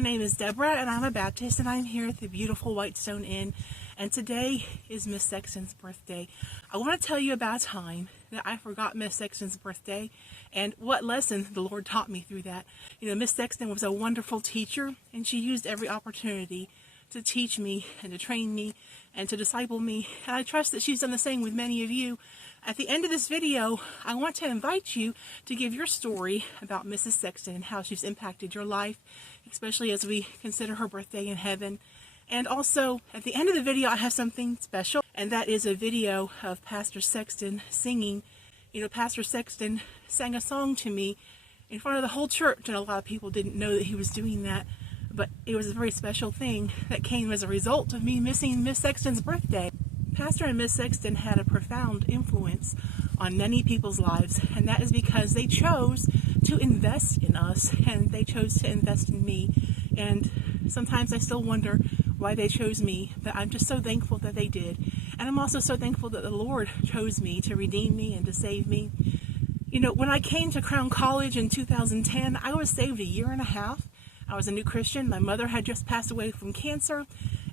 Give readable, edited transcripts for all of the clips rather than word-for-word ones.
My name is Deborah, and I'm a Baptist, and I'm here at the beautiful Whitestone Inn, and today is Miss Sexton's birthday. I want to tell you about a time that I forgot Miss Sexton's birthday, and what lesson the Lord taught me through that. Miss Sexton was a wonderful teacher, and she used every opportunity to teach me and to train me and to disciple me, and I trust that she's done the same with many of you. At the end of this video, I want to invite you to give your story about Mrs. Sexton and how she's impacted your life, especially as we consider her birthday in heaven. And also, at the end of the video, I have something special, and that is a video of Pastor Sexton singing. Pastor Sexton sang a song to me in front of the whole church, and a lot of people didn't know that he was doing that. But it was a very special thing that came as a result of me missing Miss Sexton's birthday. Pastor and Miss Sexton had a profound influence on many people's lives, and that is because they chose to invest in us, and they chose to invest in me. And sometimes I still wonder why they chose me, but I'm just so thankful that they did. And I'm also so thankful that the Lord chose me to redeem me and to save me. When I came to Crown College in 2010, I was saved a year and a half. I was a new Christian. My mother had just passed away from cancer,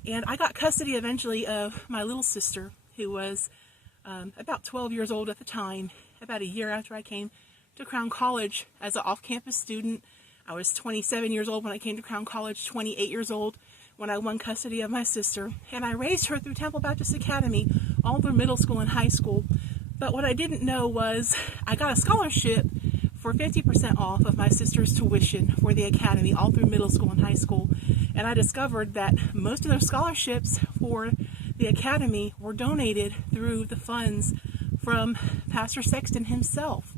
and I got custody eventually of my little sister, who was about 12 years old at the time, about a year after I came to Crown College as an off-campus student. I was 27 years old when I came to Crown College, 28 years old when I won custody of my sister, and I raised her through Temple Baptist Academy all through middle school and high school. But what I didn't know was I got a scholarship for 50% off of my sister's tuition for the academy all through middle school and high school. And I discovered that most of those scholarships for the academy were donated through the funds from Pastor Sexton himself.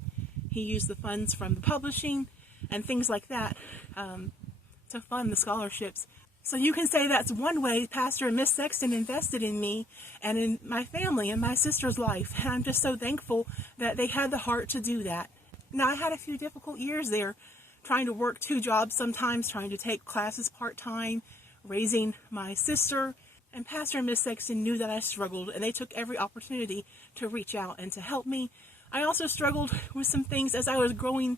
He used the funds from the publishing and things like that to fund the scholarships. So you can say that's one way Pastor and Miss Sexton invested in me and in my family and my sister's life. And I'm just so thankful that they had the heart to do that. Now, I had a few difficult years there, trying to work 2 jobs sometimes, trying to take classes part-time, raising my sister. And Pastor and Miss Sexton knew that I struggled, and they took every opportunity to reach out and to help me. I also struggled with some things as I was growing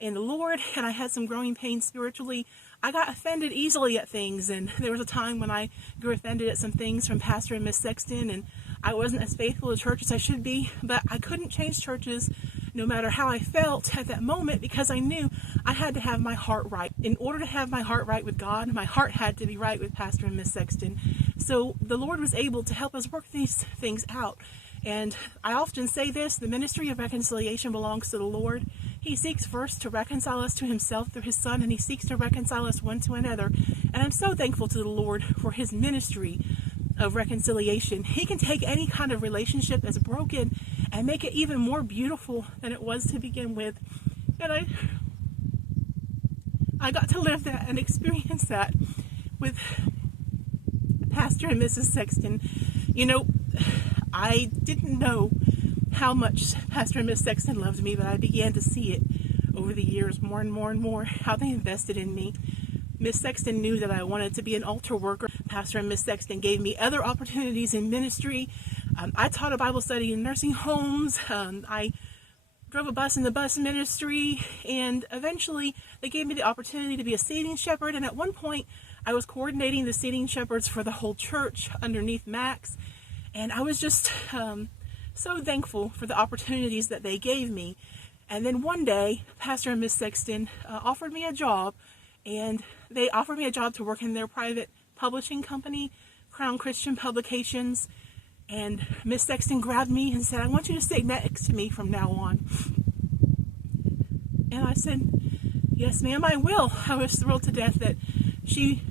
in the Lord, and I had some growing pains spiritually. I got offended easily at things, and there was a time when I grew offended at some things from Pastor and Miss Sexton, and I wasn't as faithful to church as I should be, but I couldn't change churches no matter how I felt at that moment, because I knew I had to have my heart right. In order to have my heart right with God, my heart had to be right with Pastor and Miss Sexton. So the Lord was able to help us work these things out. And I often say this, the ministry of reconciliation belongs to the Lord. He seeks first to reconcile us to himself through his Son, and he seeks to reconcile us one to another. And I'm so thankful to the Lord for his ministry of reconciliation. He can take any kind of relationship that's broken and make it even more beautiful than it was to begin with. And I got to live that and experience that with Pastor and Mrs. Sexton. I didn't know how much Pastor and Miss Sexton loved me, but I began to see it over the years more and more and more, how they invested in me. Miss Sexton knew that I wanted to be an altar worker. Pastor and Miss Sexton gave me other opportunities in ministry. I taught a Bible study in nursing homes. I drove a bus in the bus ministry, and eventually they gave me the opportunity to be a seating shepherd. And at one point, I was coordinating the seating shepherds for the whole church underneath Max. And I was just so thankful for the opportunities that they gave me. And then one day, Pastor and Miss Sexton offered me a job, and they offered me a job to work in their private publishing company, Crown Christian Publications. And Miss Sexton grabbed me and said, "I want you to sit next to me from now on." And I said, "Yes, ma'am, I will." I was thrilled to death that she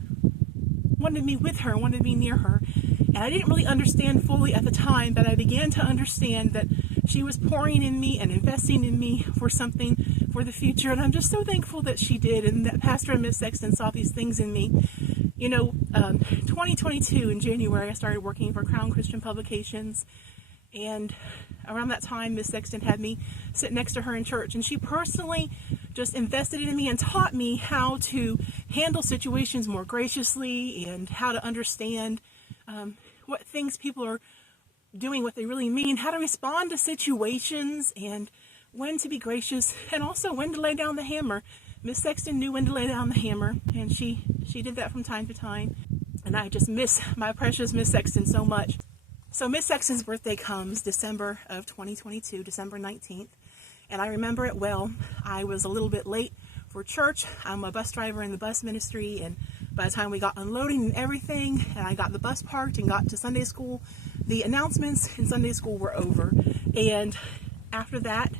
wanted me with her, wanted me near her. And I didn't really understand fully at the time, but I began to understand that she was pouring in me and investing in me for something for the future. And I'm just so thankful that she did, and that Pastor and Miss Sexton saw these things in me. 2022 in January, I started working for Crown Christian Publications. And around that time, Miss Sexton had me sit next to her in church. And she personally just invested in me and taught me how to handle situations more graciously and how to understand what things people are doing, what they really mean, how to respond to situations, and when to be gracious, and also when to lay down the hammer. Miss Sexton knew when to lay down the hammer, and she did that from time to time. And I just miss my precious Miss Sexton so much. So Miss Sexton's birthday comes December of 2022, December 19th. And I remember it well. I was a little bit late for church. I'm a bus driver in the bus ministry, and by the time we got unloading and everything, and I got the bus parked and got to Sunday school, the announcements in Sunday school were over. And after that,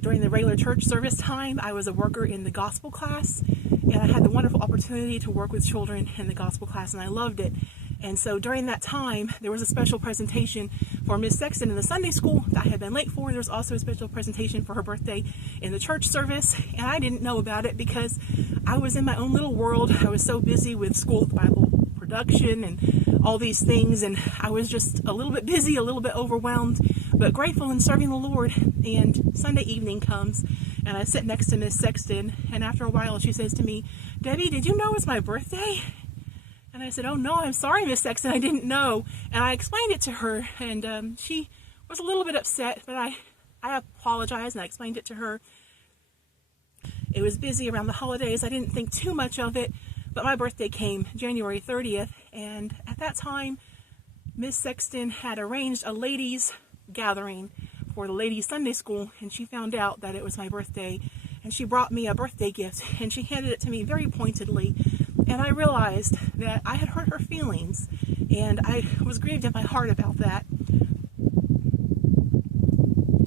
during the regular church service time, I was a worker in the gospel class, and I had the wonderful opportunity to work with children in the gospel class, and I loved it. And so during that time, there was a special presentation for Miss Sexton in the Sunday school that I had been late for. There was also a special presentation for her birthday in the church service, and I didn't know about it because I was in my own little world. I was so busy with school Bible production and all these things, and I was just a little bit busy, a little bit overwhelmed, but grateful in serving the Lord. And Sunday evening comes, and I sit next to Miss Sexton, and after a while she says to me, "Debbie, did you know it's my birthday?" And I said, "Oh no, I'm sorry, Miss Sexton, I didn't know." And I explained it to her, and she was a little bit upset, but I apologized and I explained it to her. It was busy around the holidays. I didn't think too much of it, but my birthday came January 30th, and at that time, Miss Sexton had arranged a ladies' gathering for the ladies' Sunday school, and she found out that it was my birthday, and she brought me a birthday gift, and she handed it to me very pointedly. And I realized that I had hurt her feelings, and I was grieved in my heart about that.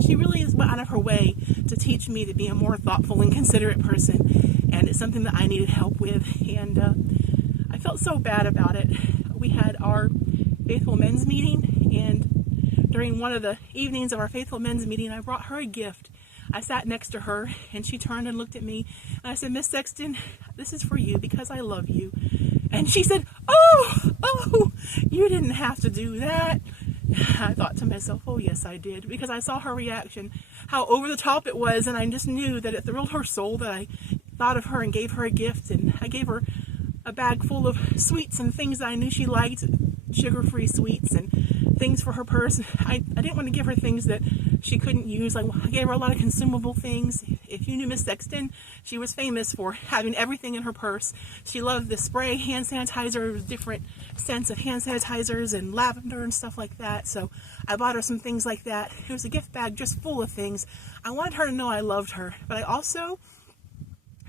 She really went out of her way to teach me to be a more thoughtful and considerate person, and it's something that I needed help with, and I felt so bad about it. We had our Faithful Men's meeting, and during one of the evenings of our Faithful Men's meeting, I brought her a gift. I sat next to her, and she turned and looked at me, and I said, "Miss Sexton, this is for you because I love you." And she said, oh, you didn't have to do that." I thought to myself, oh yes I did, because I saw her reaction, how over the top it was, and I just knew that it thrilled her soul that I thought of her and gave her a gift. And I gave her a bag full of sweets and things that I knew she liked, sugar-free sweets and things for her purse. I didn't want to give her things that she couldn't use. I gave her a lot of consumable things. If you knew Miss Sexton, she was famous for having everything in her purse. She loved the spray hand sanitizer, different scents of hand sanitizers and lavender and stuff like that. So I bought her some things like that. It was a gift bag just full of things. I wanted her to know I loved her, but I also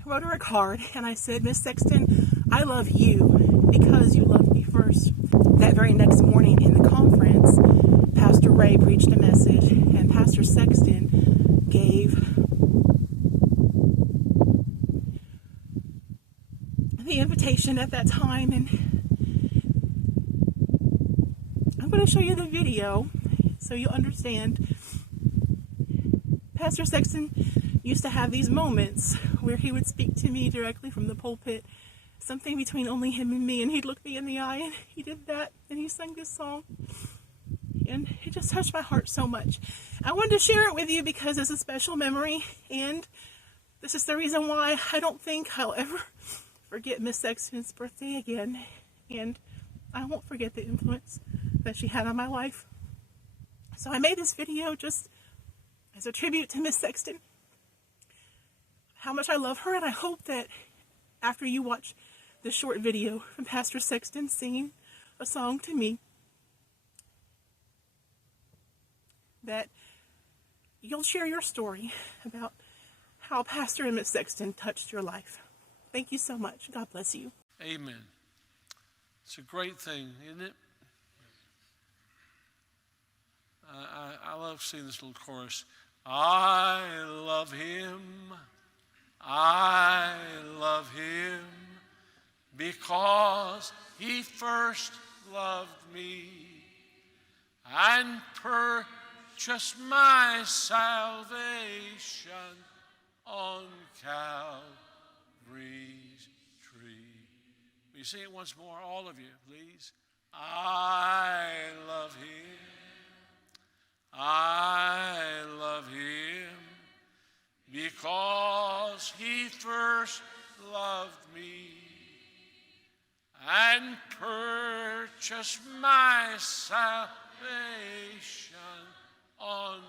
wrote her a card, and I said, "Miss Sexton, I love you because you loved me first." That very next morning in the conference, Pastor Ray preached a message, and Pastor Sexton gave the invitation at that time, and I'm going to show you the video so you'll understand. Pastor Sexton used to have these moments where he would speak to me directly from the pulpit, something between only him and me, and he'd look me in the eye, and he did that, and he sang this song, and it just touched my heart so much. I wanted to share it with you because it's a special memory, and this is the reason why I don't think I'll ever forget Miss Sexton's birthday again, and I won't forget the influence that she had on my life. So I made this video just as a tribute to Miss Sexton, how much I love her, and I hope that after you watch this short video from Pastor Sexton singing a song to me, that you'll share your story about how Pastor and Miss Sexton touched your life. Thank you so much. God bless you. Amen. It's a great thing, isn't it? I love seeing this little chorus. I love him. I love him because he first loved me and purchased my salvation on Calvary's tree. Will you sing it once more, all of you, please? I love him. I love him because he first loved me and purchased my salvation on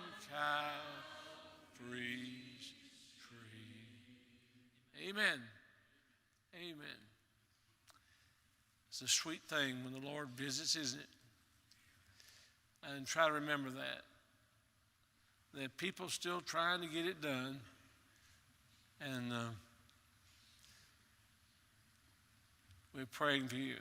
Calvary's tree. Amen. Amen. It's a sweet thing when the Lord visits, isn't it? And try to remember that. That people still trying to get it done. And we're praying for you.